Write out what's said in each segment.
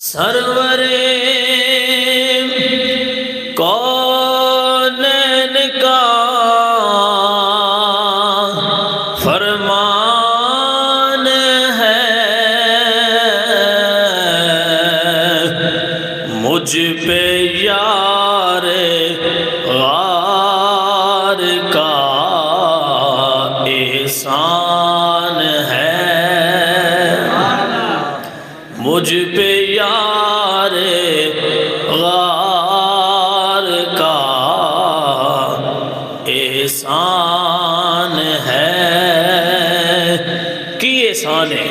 سرور کونین کا فرمان ہے، مجھ پہ یار غار کا احسان ہے، مجھ پہ یار غار کا احسان ہے۔ کی احسان ہے؟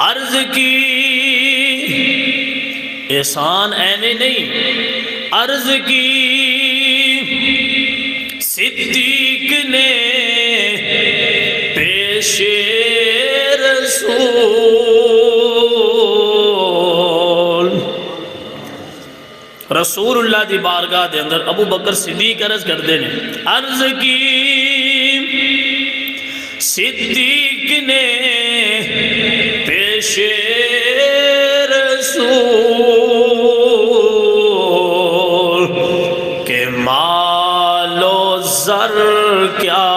عرض کی احسان اینے نہیں، عرض کی صدیق نے پیش رسول اللہ دی بارگاہ دے اندر ابو بکر صدیق عرض کر دے نے، عرض کی صدیق نے پیش رسول کہ مال و زر کیا،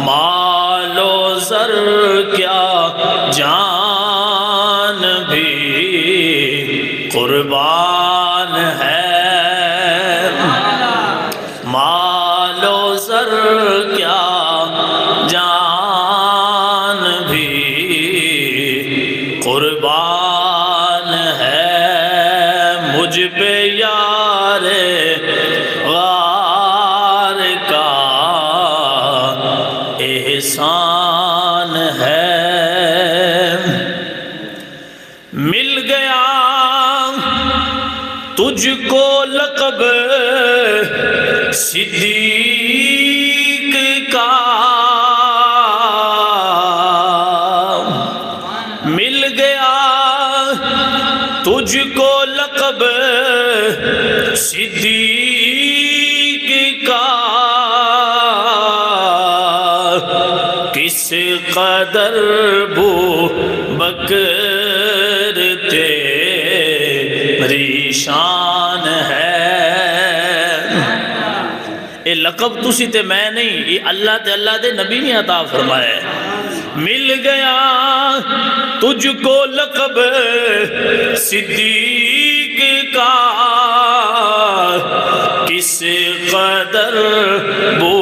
مال و زر کیا، جان بھی قربان ہے، مال و زر کیا، جان بھی قربان ہے، مجھ پہ یار غار کا احسان ہے۔ مل گیا تجھ کو لقب صدیق کا، مل گیا تجھ کو لقب صدیق کا، کس قدر بو بکر تیری شان ہے۔ یہ لقب تسی تے میں نہیں، یہ اللہ دے نبی نے عطا فرمایا ہے۔ مل گیا تجھ کو لقب صدیق کا، کس قدر بو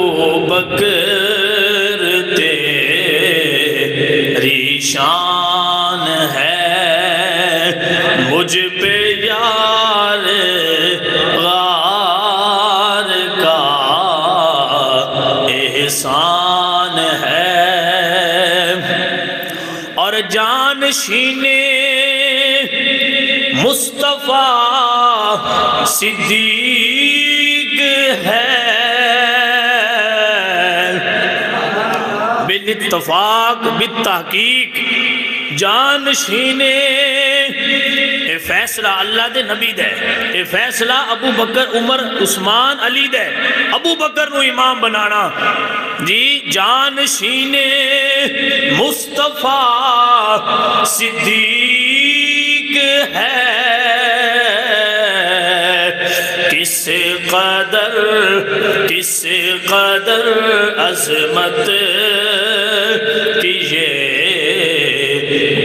بکر تیری شان ہے، مجھ پہ یار غار کا احسان ہے، اور جانشین مصطفیٰ صدیق ہے، بالاتفاق بالتحقیق جانشین اے فیصلہ اللہ دے نبی دے، اے فیصلہ ابو بکر عمر عثمان علی دے، ابو بکر نو امام بنانا جی، جانشین مصطفیٰ صدیق ہے، کس قدر عظمت کی یہ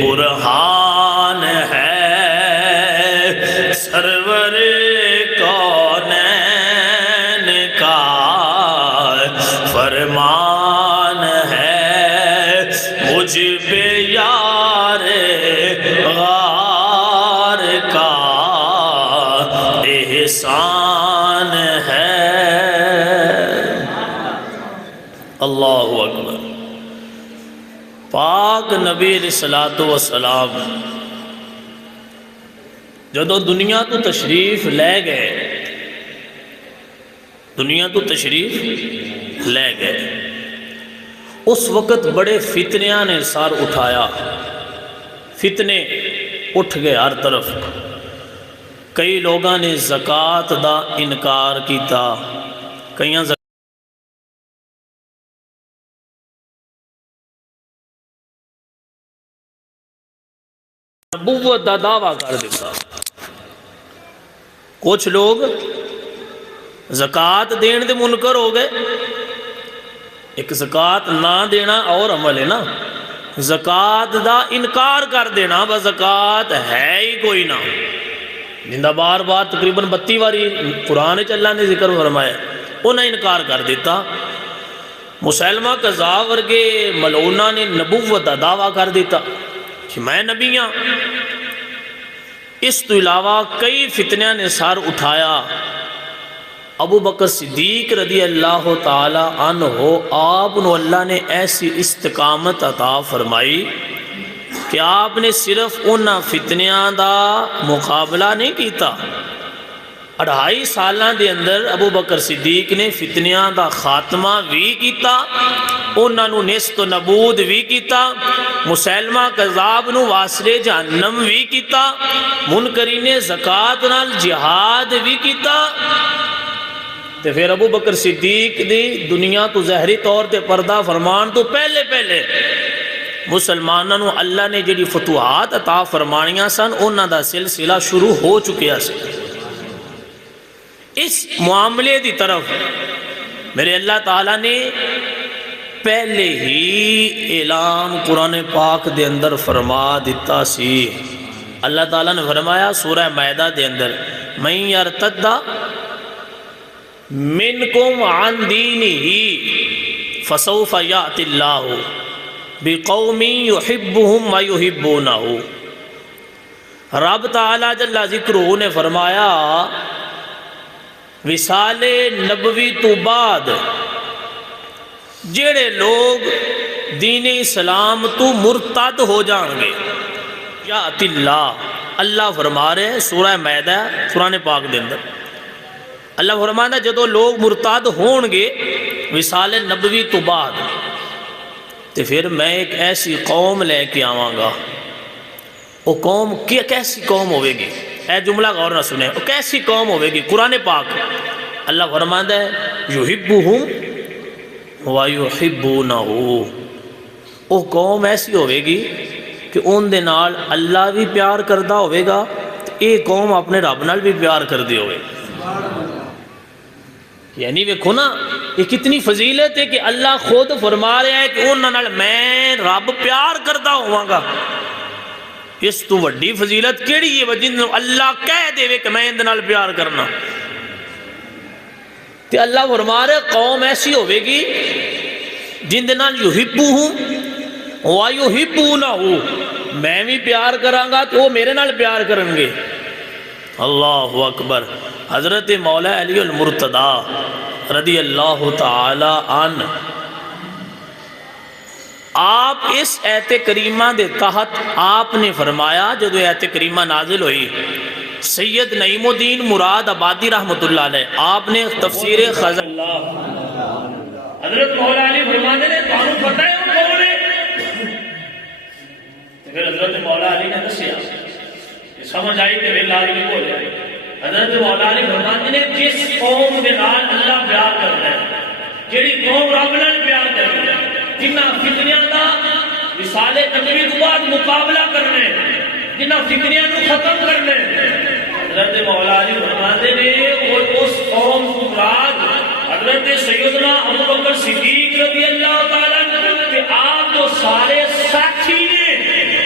برہان ہے، سرور کونین کا فرمان ہے، مجھ پہ یار غار کا احسان ہے۔ اللہ اکبر۔ پاک نبی علیہ السلام جدو دنیا تو تشریف لے گئے، دنیا تو تشریف لے گئے، اس وقت بڑے فتنیاں نے سار اٹھایا، فتنے اٹھ گئے ہر طرف، کئی لوگاں نے زکوٰۃ دا انکار کیتا، کئیاں نبوت دا دعویٰ کر دیتا. کچھ لوگ زکوٰۃ دین دے منکر ہو گئے. ایک زکوٰۃ نہ دینا اور عمل ہے نا، زکوٰۃ دا انکار کر دینا، بس زکوٰۃ ہے ہی کوئی نہ، جندہ بار بار تقریباً 32 باری قرآن اللہ نے ذکر فرمایا، انہیں انکار کر دیتا. مسلمہ کذاب ورگے ملعونہ نے نبوت دا دعویٰ کر دیتا کہ میں نبی ہاں. اس تو علاوہ کئی فتنیاں نے سر اٹھایا. ابو بکر صدیق رضی اللہ تعالی عنہ، آپ نے اللہ نے ایسی استقامت عطا فرمائی کہ آپ نے صرف ان فتنیاں دا مقابلہ نہیں کیتا، 2.5 سالاں دے اندر ابو بکر صدیق نے فتنیاں دا خاتمہ بھی کیتا، انہاں نو نیست و نبود بھی کیتا، مسلمہ کذاب نو واسلے جہنم بھی کیتا، منکرین زکوٰۃ نال جہاد بھی کیتا. تے پھر ابو بکر صدیق دی دنیا تو ظاہری طور تے پردہ فرمان تو پہلے مسلمانوں نو اللہ نے جڑی فتوحات عطا فرمانیاں سن انہاں دا سلسلہ شروع ہو چکیا سی. اس معاملے دی طرف میرے اللہ تعالیٰ نے پہلے ہی اعلان قرآن پاک دے اندر فرما دیتا سی. اللہ تعالیٰ نے فرمایا سورہ مائدہ دے اندر، مَن یرتد منکم عن دینہ فسوف یأتی اللہ بقوم یحبہم ویحبونہ. رب تعالیٰ جل ذکرہ نے فرمایا وصال نبوی تو بعد جڑے لوگ دین اسلام تو مرتد ہو جان گے، یأتی اللہ فرما رہے ہیں سورہ مائدہ قرآن پاک دے اندر. اللہ فرمانا جدو لوگ مرتد ہون گے وصال نبوی تو بعد، تو پھر میں ایک ایسی قوم لے کے آواں گا. وہ قوم کیسی قوم ہوئے گی؟ اے جملہ غور نہ سنیں، وہ کیسی قوم ہوئے گی؟ قرآن پاک اللہ فرماتا ہے یحبہم ویحبونہ. وہ قوم ایسی ہوئے گی کہ ان دے نال اللہ بھی پیار کردہ ہوئے گا، اے قوم اپنے رب نال بھی پیار کر دی ہوئے. یعنی ویکھو نا یہ کتنی فضیلت ہے کہ اللہ خود فرما رہا ہے کہ انہاں نال میں رب پیار کردہ ہوں گا. اس تو وڈی فضیلت کیڑی ہے جن اللہ کہہ دے کہ میں اندے نال پیار کرنا. تے اللہ فرما رہے قوم ایسی ہوئے گی جن دے نال یحبہم ویحبونہ، میں بھی پیار کراں گا تو وہ میرے نال پیار کریں گے. اللہ اکبر. حضرت مولا علی المرتضی رضی اللہ تعالی عنہ، آپ اس ایت کریمہ دے تحت آپ نے فرمایا جب ایت کریمہ نازل ہوئی، سید نعیم الدین مراد آبادی رحمت اللہ علیہ آپ نے تفسیر خزر حضرت مولا علی فرمانے نے تانوں پتہ ہے وہ کون ہے؟ پھر حضرت مولا علی نے دسیا سمجھ آئی کہ پھر لازمی ہو جائے. حضرت مولا علی فرماتے نے جس قوم کے نال اللہ پیار کرتا ہے، جیڑی قوم رب نال پیار کرتی ہے، جنہ فتنیاں دا وصال نبوی تو بعد مقابلہ کرنے، جنہ فتنیاں کو ختم کرنے، حضرت مولا علی فرماتے نے اور اس قوم کو مراد حضرت سیدنا ابو بکر صدیق رضی اللہ تعالیٰ عنہ کہ آپ تو سارے ساتھی نے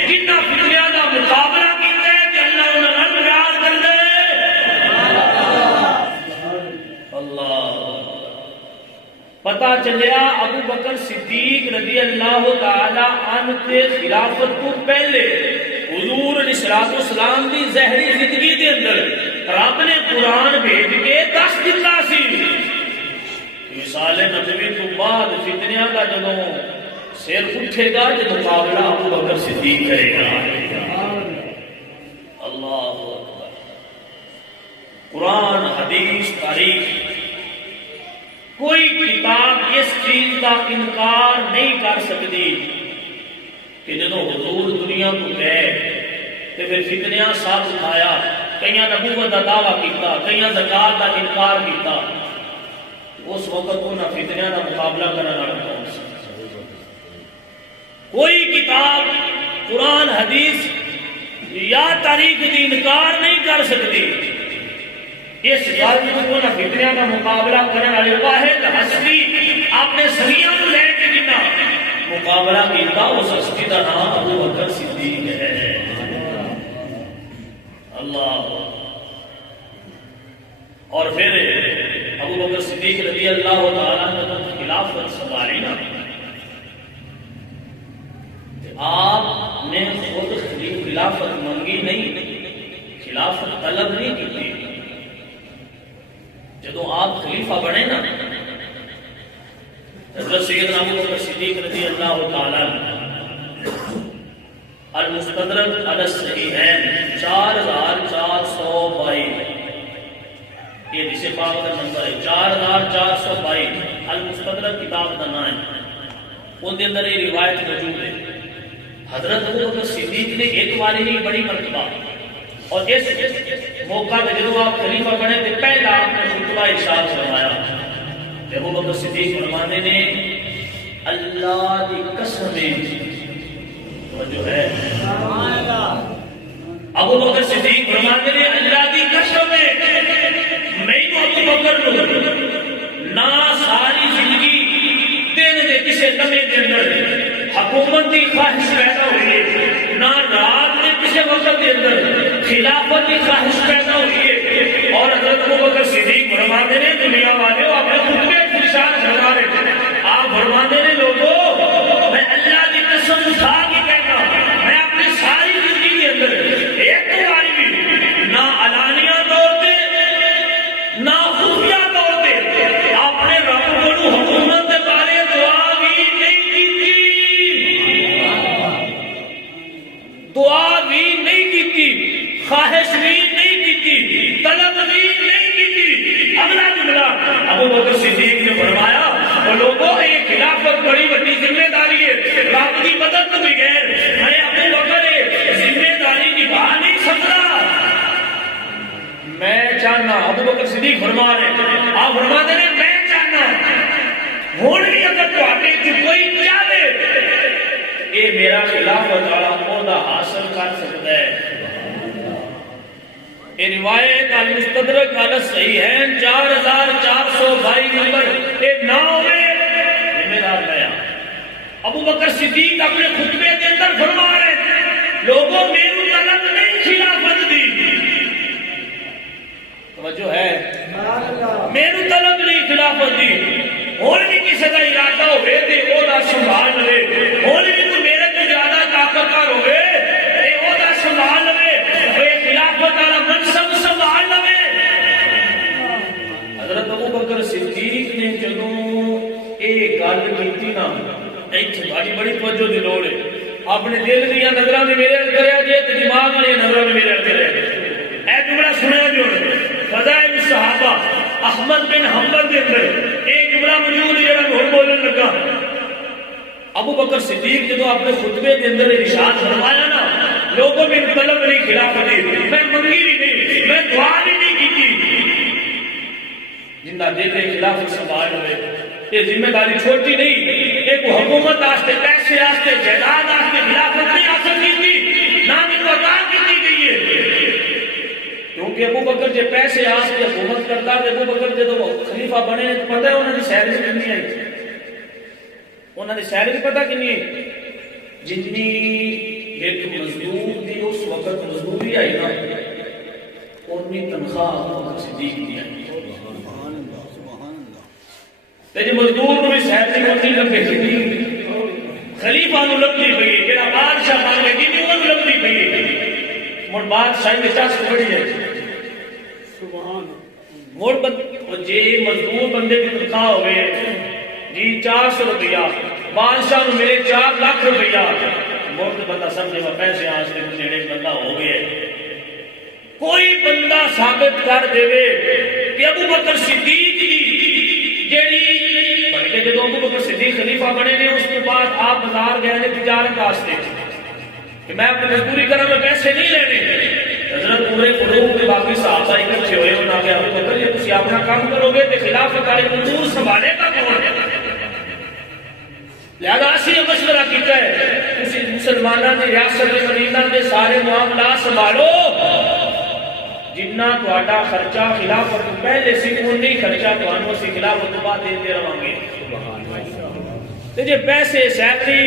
جنہ فتنیاں دا مقابلہ کیتا ہے کہ اللہ انہاں نال پیار کر دے. پتہ چلیا ابو بکر صدیق رضی اللہ تعالی عنہ کے خلافت کو پہلے حضور علیہ السلام دی ظاہری زندگی دے اندر رب نے قرآن بھیج کے دس دیتا سی وصال نبوی تو بعد فتنیاں کا جدوں سر اٹھے گا جو مقابلہ ابو بکر صدیق کرے گا. اللہ اکبر. قرآن حدیث تاریخ کوئی کتاب اس چیز کا انکار نہیں کر سکتی کہ جدو حضور دنیا کو گئے تو پھر فتنیاں ساتھ اٹھایا، کئیاں نبوت کا دعویٰ کیتا، کئیاں زکات کا انکار کیتا، اس وقت انہاں فتنیاں کا مقابلہ کرنے والا کون سی؟ کوئی کتاب قرآن حدیث یا تاریخ دی انکار نہیں کر سکتی. اس گل کو نہ فتنیاں کا مقابلہ کرنے والے واحد ہستی اپنے سریاں کو لے کے جنا مقابلہ کیتا اس ہستی کا نام ابو بکر صدیق ہے. اللہ. اور پھر ابو بکر صدیق رضی اللہ تعالیٰ عنہ خلافت سنبھالی نا، آپ نے خود خلافت منگی نہیں، خلافت طلب نہیں کی تھی. جدو آپ خلیفہ بنے نا، حضرت سیدنا ابو بکر صدیق رضی اللہ تعالیٰ المستدرک علی الصحیحین 4422 یہ جسے پاک کا نمبر ہے 4422 المستدرک کتاب کا نام ہے. ان کے اندر یہ روایت موجود ہے حضرت ابو بکر صدیق نے ایک بار ہی بڑی مرتبہ اور اس موقع پہ جب آپ خلیفہ بنے تھے پہلا آپ نے خطبہ ارشاد فرمایا. ابو بکر صدیق فرمانے نے اللہ کی قسم جو ہے ابو بکر صدیق فرمانے نے اللہ کی قسم میں ابو بکر نہ ساری زندگی دن دے کسی لمحے کے اندر حکومت کی خواہش پیدا ہوئی ہے، نہ رات میں کسی وقت کے اندر خلافت کی خواہش پیدا ہوئی ہے. اور حضرت ابو بکر صدیق فرماتے ہیں دنیا والے اپنے خطبے ارشاد فرما رہے آپ فرماتے ہیں لوگوں میں اللہ کی قسم اٹھا کے کہتا ہوں میں اپنی ساری زندگی کے اندر ایک بار بھی نہ علانیہ طور پہ نہ خفیہ طور پہ اپنے رب کو حکومت کے بارے دعا بھی نہیں کی تھی، دعا بھی نہیں کی تھی، خواہش بھی نہیں کی تھی، طلب بھی نہیں کی تھی. اگلا جملہ ابو بکر صدیق نے فرمایا اور لوگوں یہ خلافت بڑی بڑی ذمہ داری ہے، رب کی مدد کے بغیر میں ابو بکر ذمہ داری نبھا نہیں سکتا. میں چاہنا ابو بکر صدیق فرما رہے آپ فرماتے ہیں میں چاہنا ہوں بھی اگر کوئی چاہے یہ میرا خلافت والا عہدہ حاصل کر سکتا ہے. یہ روایت المستدرک علی الصحیحین 4422 نمبر یہ نام میں ذمہ دار لیا. ابو بکر صدیق اپنے خطبے کے اندر فرما رہے لوگوں میرے طلب نہیں خلافت دی، توجہ ہے میرے طلب نہیں خلافت دی. اور بھی کسی کا ارادہ ہوئے تے عہدہ سنبھال لے، اور بھی کوئی میرے تو زیادہ طاقتور ہوئے تے عہدہ سنبھال لے، خلافت والا منصب سنبھال لے. حضرت ابو بکر صدیق نے جدوں یہ گل کی نا ایتھے بڑی توجہ دی لوڑ ہے. اپنے دل دیا نظراں میں میرے ال کریا جے تے دماغ والی نظراں میں میرے ال کریا جے. اے جملہ سنیا جو فضائل الصحابہ احمد بن حنبل دے اندر ایک جملہ موجود ہے جڑا میں بولن لگا. ابو بکر صدیق جدوں اپنے خطبے کے اندر ارشاد فرمایا نا لوگوں میں طلب نہیں خلافت دی، میں منگی بھی نہیں، میں دعا بھی نہیں کی تھی. جنہ دل نے خلافت سنبھال ہوئے یہ ذمہ داری چھوٹی نہیں. ایک حکومت واسطے پیسے واسطے جائیداد واسطے خلافت نہیں حاصل کی تھی، نہ بھی عطا کی گئی ہے. کیونکہ ابو بکر جے پیسے واسطے حکومت کرتا ہے ابو بکر جدوں خلیفہ بنے تو پتہ ہے انہوں نے سیلری کتنی آئی، انہوں نے سیلری پتہ کنی ہے جتنی ایک مزدور دی اس وقت مزدوری آئی نا اتنی تنخواہ ابو بکر صدیق دی آئی. تے مزدور کو بھی سیلری کتنی لگے خلیفہ نو لگتی پئی ہے، جڑا بادشاہ مانگے گی بھی وہ لگتی پئی ہے. مڑ بادشاہ دی چاس بڑی ہے مڑ جے مزدور بندے کی تنخواہ ہوئے جی 400 روپیہ بادشاہ نو میرے 4 لاکھ روپیہ مرد بندہ سمجھے وہ پیسے آج کے نیڑے بندہ ہو گئے. کوئی بندہ ثابت کر دے کہ ابو بکر صدیق دی جیڑی بلکہ جب ابو بکر صدیق خلیفہ بنے نے اس کے بعد آپ بازار گئے نے تجارت واسطے کہ میں اپنی مزدوری کرا میں پیسے نہیں لینے. حضرت پورے فروغ کے باقی صحابہ اکٹھے ہوئے انہوں نے ابو بکر یہ تسی اپنا کام کرو گے تے خلافت والے مزدور سنبھالے گا کون؟ لہذا اسی مشورہ کیتا ہے اسی مسلمانوں نے ریاست مدینہ کے سارے معاملات سنبھالو، جنہ تہاڈا خرچہ خلافت تو پہلے سی اونی خرچہ تہانوں اسی خلافت تو بعد دیتے رہاں گے۔ تے جے پیسے سیلری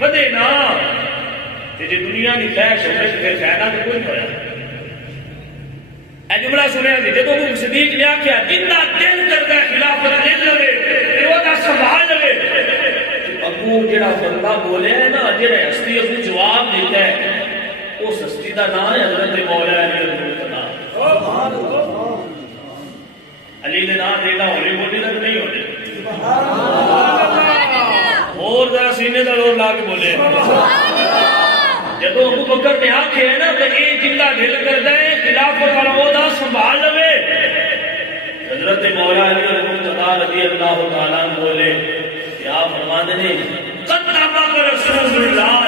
ودے نا تے جے دنیا دی خواہش ہوے تے پھر فائدہ تو کوئی نہیں ہویا۔ اے جملہ سنیا جی جدوں ابو صدیق نے آکھیا جنہ دل کردا ہے خلافت لے لوے تے او دا سنبھال لوے۔ ابو جڑا بندہ بولے ہے نا، جڑا ہستی ابو جواب دیتا ہے، اس ہستی دا نام ہے حضرت مولا علی اللہ۔ علی دے نام دینا ہولی بولی تک نہیں ہونے، اور ذرا سینے دا زور لا کے بولے۔ جدو ابو بکر نے آکھے ہے نا کہ یہ جنہ دل کردا ہے خلافت والا عہدہ سنبھال لوے، حضرت مولا علی رضی اللہ تعالیٰ بولے کیا فرماندے نے قد امر رسول اللہ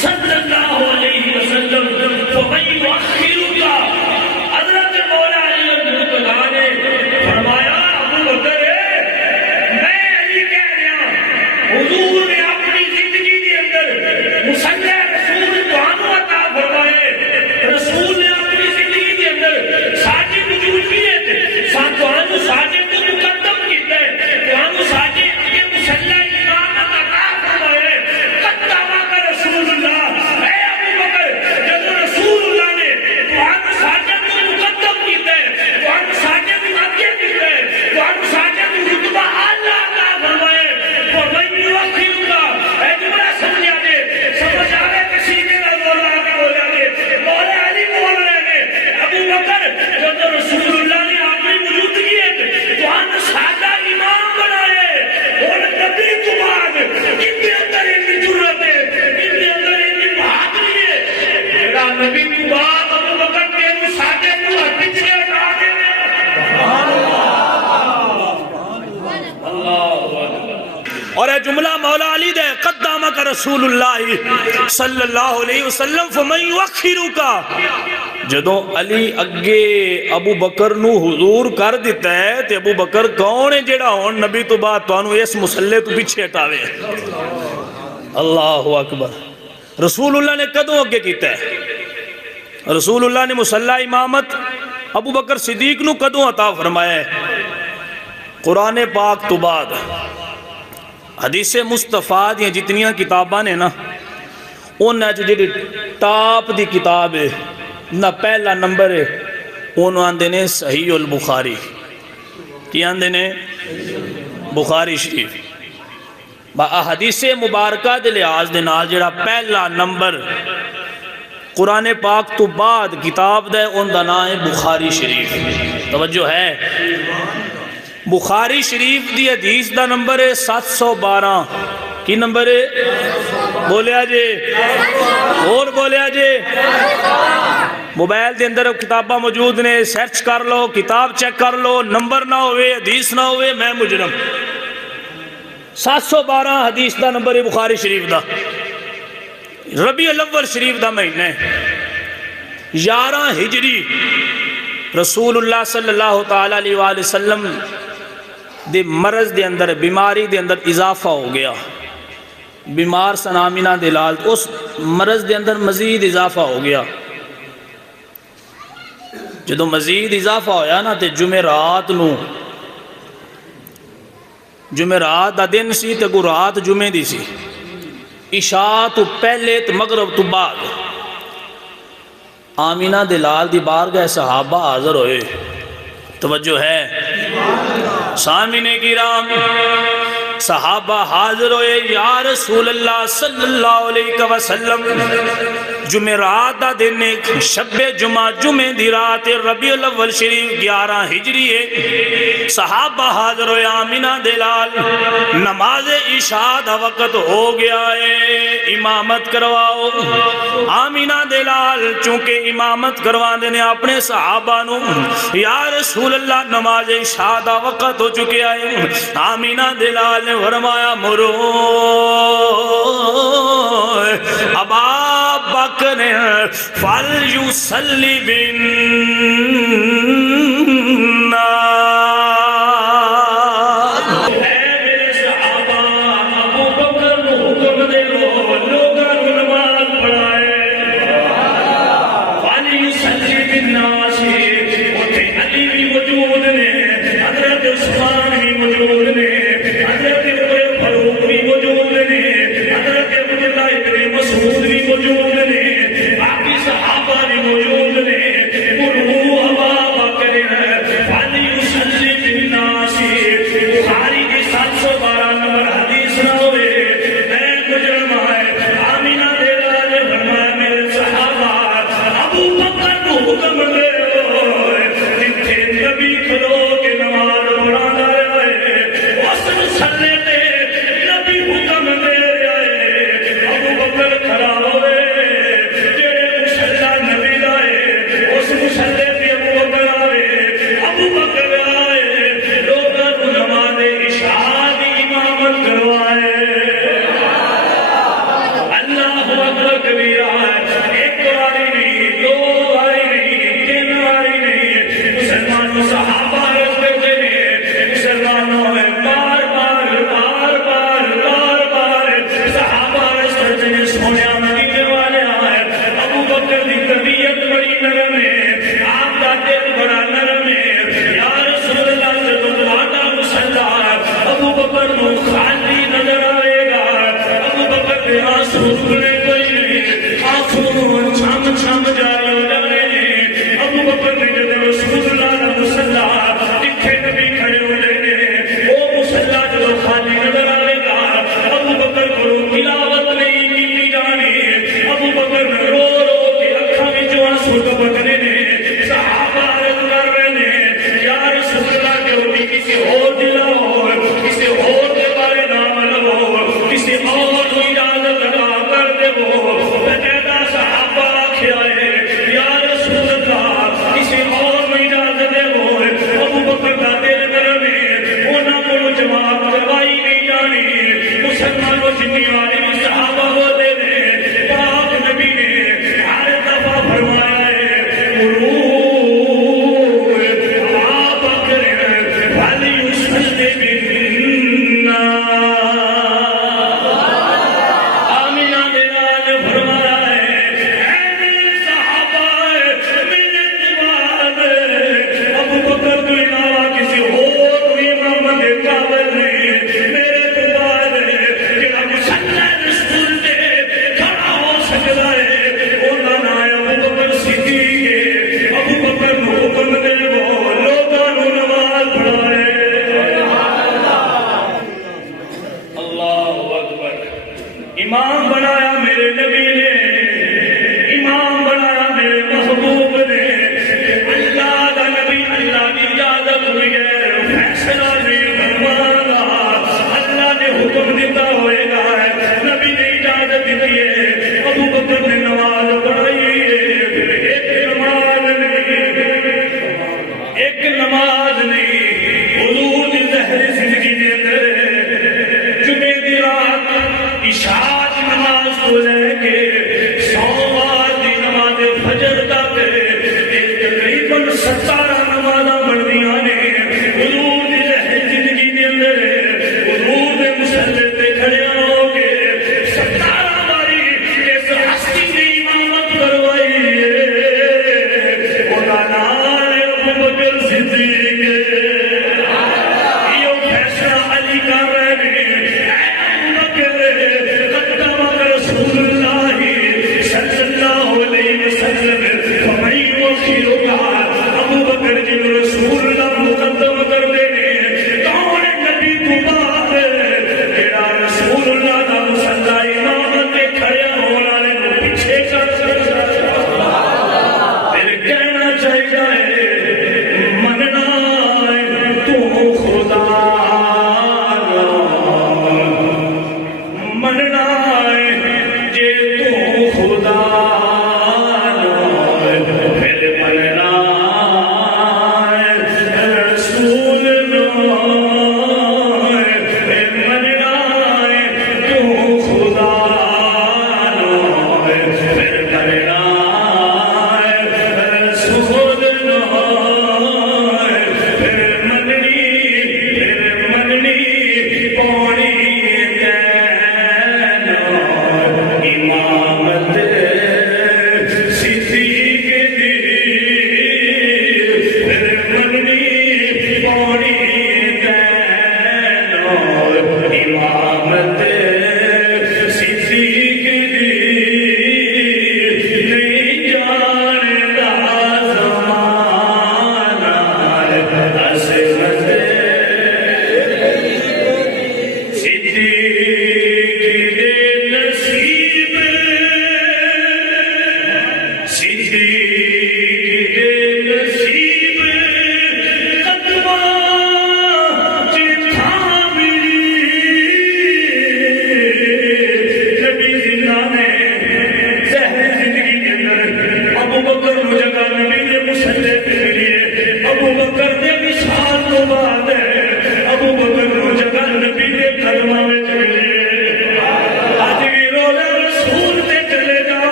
صلی اللہ علیہ وسلم فمن یؤخرک۔ حضرت مولا علی رضی اللہ نے فرمایا ابو بکر میں علی کہہ رہا ہوں حضور نے اپنی زندگی کے اندر مصلی رسول تانوں عطا فرمائے، رسول نے اپنی زندگی کے اندر ساجی وجودیت سانتوانو ساجی کو مقدم کیتا ہے، تانوں ساجی کے مصلی امامت عطا فرمائے۔ قد امر رسول اللہ، اے ابو بکر جب رسول اللہ نے تانوں ساجی کو مقدم کیتا ہے، تانوں ساجی کو اگے کیتا ہے، تانوں ساجی کو رتبہ اعلیٰ عطا فرمائے، فمن یؤخرک۔ اے جملہ سمجھا دے، سمجھ آوے کسی نے زور لا کے بولا دے، مولا علی بول رہے ہیں ابو بکر جب رسول اللہ نے اپنی موجودگی ہے تو ہم سادہ امام بنائے، اور نبی تو بعد ان کے اندر اتنی جرات ہے، ان کے اندر اتنی بہادری ہے، میرا نبی تو بعد ابو بکر تیرے سادے کو ہٹھے اٹھا دے۔ اور اے جملہ مولا علی دے قدامک رسول اللہ صلی اللہ علیہ وسلم فمن یؤخرک۔ جدوں علی اگے ابو بکر نو حضور کر دیتا ہے تے ابو بکر کون ہے جیڑا ہون نبی تو بعد توانو اس مسلح تو پیچھے ہٹاوے؟ اللہ اکبر۔ رسول اللہ نے کدوں اگے کیتا ہے؟ رسول اللہ نے مسلح امامت ابو بکر صدیق نو کدوں عطا فرمایا ہے؟ قرآن پاک تو بعد حدیث مصطفیٰ دیا جتنیاں کتاباں نے نا انہاں جو جڑی ٹاپ دی کتاب ہے نہ پہلا نمبر ہے انہوں آندے نے صحیح البخاری، کی آندے نے بخاری شریف۔ با احادیث مبارکہ دے لحاظ دے نال جڑا پہلا نمبر قرآن پاک تو بعد کتاب دے ان دا نام ہے بخاری شریف۔ توجہ ہے؟ بخاری شریف دی حدیث دا نمبر ہے 712۔ کی نمبر ہے؟ بولیا جے اور بولیا جے۔ موبائل دے اندر کتابہ موجود نے، سرچ کر لو، کتاب چیک کر لو، نمبر نہ ہوئے حدیث نہ ہوئے میں مجرم۔ 712 حدیث دا نمبر ہے بخاری شریف دا۔ ربیع الاول شریف دا مہینے 11 ہجری رسول اللہ صلی اللہ تعالیٰ علیہ وآلہ وسلم دے مرض دے اندر بیماری دے اندر اضافہ ہو گیا، بیمار سنامینہ دلال، اس مرض دے اندر مزید اضافہ ہو گیا۔ جدو مزید اضافہ ہویا نا تے جمعرات دا دن سی تے کو رات جمعے دی سی، عشاء تو پہلے تے مغرب تو بعد آمینہ دلال دی بارگاہ صحابہ حاضر ہوئے۔ توجہ ہے؟ سامعین کرام صحابہ حاضر ہوئے، یا رسول اللہ صلی اللہ علیہ وسلم جمعرات دا دن شب جمعہ جمعے دی رات ربیع الاول شریف 11 ہجری ہے۔ صحابہ حاضر ہوئے، آمینہ دلال نماز عشاء دا وقت ہو گیا ہے، امامت کرواؤ۔ آمینہ دلال چونکہ امامت کروا دینے اپنے صحابہ نو، یا رسول اللہ نماز عشاء دا وقت ہو چکے آئے۔ آمینہ دلال نے فرمایا مرو ابا بکر فلیصلی بالناس۔ اے میرے صحابہ ابو حکم دے جتھے نبی کھلو کے نماز پڑھانا ہے اس مسلے تے نبی حکم دے ابو بکر کھڑا ہوئے جڑے مسلح نبی لائے اس مسلے تے ابو بکر آئے ابو بکر آئے لوگاں کو نماز عشاء دی امامت کروائے اللہ اکبر کبیرہ ایک باری نہیں دو باری نہیں تین باری نہیں مسلمانوں صحابہ عرض کرتے ہیں مسلمانوں میں بار بار بار بار بار بار صحابہ عرض کرتے ہیں سونے مدینے والے آئے ابو بکر کی طبیعت بڑی نرم ہے آپ کا دل بڑا نرم ہے یا رسول اللہ جب تمہارا مسلح ابو بکر کو خالی نظر آئے گا ابو بکر کے آنسو رکنے کوئی نہیں آنسو چھم چھم جاری ہو جانے ابو بکر نے جب رسول اللہ نے مسلح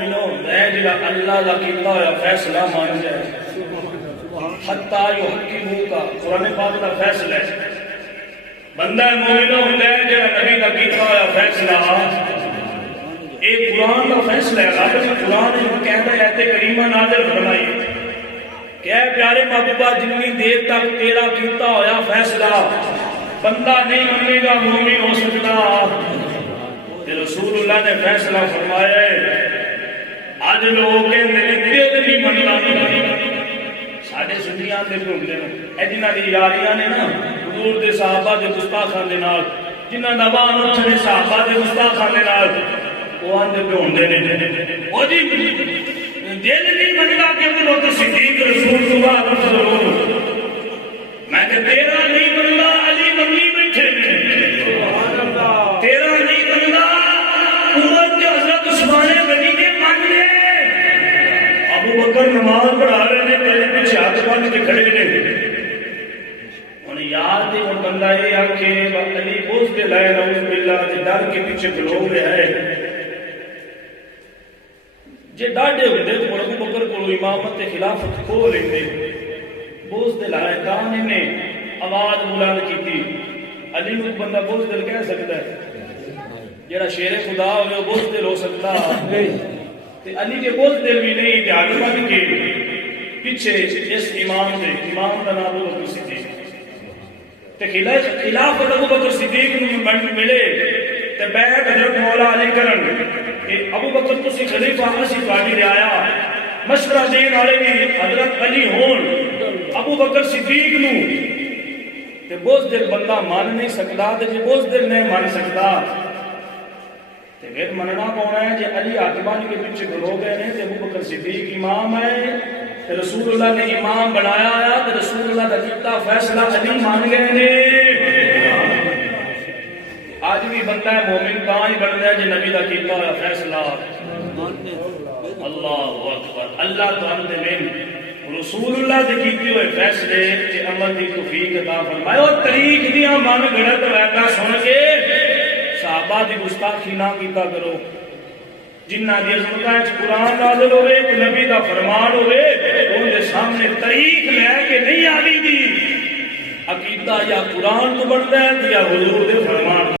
مومن ہوتا ہے جڑا اللہ دا کیتا ہوا فیصلہ مان جائے حتی یحکموک کا قرآن پاک دا فیصلہ ہے بندہ مومن ہوتا ہے جڑا نبی دا کیتا ہوا فیصلہ ایک قرآن کا فیصلہ ہے رب نے قرآن میں کہتا ہے ایت کریمہ نازل فرمائی کہ اے پیارے محبوبہ جتنی دیر تک تیرا کیتا ہوا فیصلہ بندہ نہیں منے گا مومن ہو سکتا کہ رسول اللہ نے فیصلہ فرمایا ہے آج لوگ کہ میرے دل نہیں مننا سارے سنیاں دے بھولے اے جنہاں دی یاریاں نے نا حضور دے صحابہ دے گستاخاں دے نال جنہاں دا بان اٹھے صحابہ دے گستاخاں دے نال وہ آندے بھولے نے او جی دل نہیں مننا کہ وہ لوگ صدیق رسول اللہ ضرور میں کہ تیرا نہیں مننا علی منی بیٹھے نے تیرا نہیں مننا عمر کے حضرت عثمان غنی کے من لے ابو بکر نماز پڑھا رہے نے تیرے پیچھے ہاتھ باندھ کے کھڑے نے انہیں یاد نہیں وہ بندہ یہ آنکھے علی بوجھ دے لائے نعوذ باللہ جی ڈر کے پیچھے کھلو گیا ہے جی ڈاڈے ہوندے تو ابو بکر کو امامت خلافت کھو لیندے بوجھ دل آئے کان انہیں آواز بلند کی تھی علی کو بندہ بوجھ دل کہہ سکتا ہے جیڑا شیر خدا ہوئے وہ بوجھ دل ہو سکتا تے علی کے بوجھ دل بھی نہیں تے آگے بڑھ کے پیچھے اس امام دے امام کا نام ابو بکر صدیق تے خلافت ابو بکر صدیق نو ملے تے بیعت حضرت مولا علی کرن کہ ابو بکر تسی خلیفہ اسی تواڈی لے آیا مشورہ دین والے بھی حضرت علی ہون ابو بکر صدیق نو تے بوجھ دل بندہ مان نہیں سکتا تے جے بوجھ دل نہیں مان سکتا تے پھر مننا کون ہے جے علی آتبانی کے پیچھے کھلو گئے نے تے ابو بکر صدیق امام ہے تے رسول اللہ نے امام بنایا آیا تے رسول اللہ کا کیتا فیصلہ علی مان گئے نے آج بھی بندہ ہے مومن کہاں ہی بن گیا جے نبی کا کیتا ہوا فیصلہ اللہ اکبر اللہ تعالی دے میں رسول اللہ دے کیتے ہوئے فیصلے تے عمل دی توفیق عطا فرمائے اور طریق دیاں من گھڑت ویتا سن کے صحابہ دی گستاخی نہ کیتا کرو جنہ دی عظمتاں وچ قرآن نازل ہوئے تے نبی دا فرمان ہوئے ان دے سامنے طریق لے کے نہیں آوی دی عقیدہ یا قرآن تو بنتا ہے یا حضور دے فرمان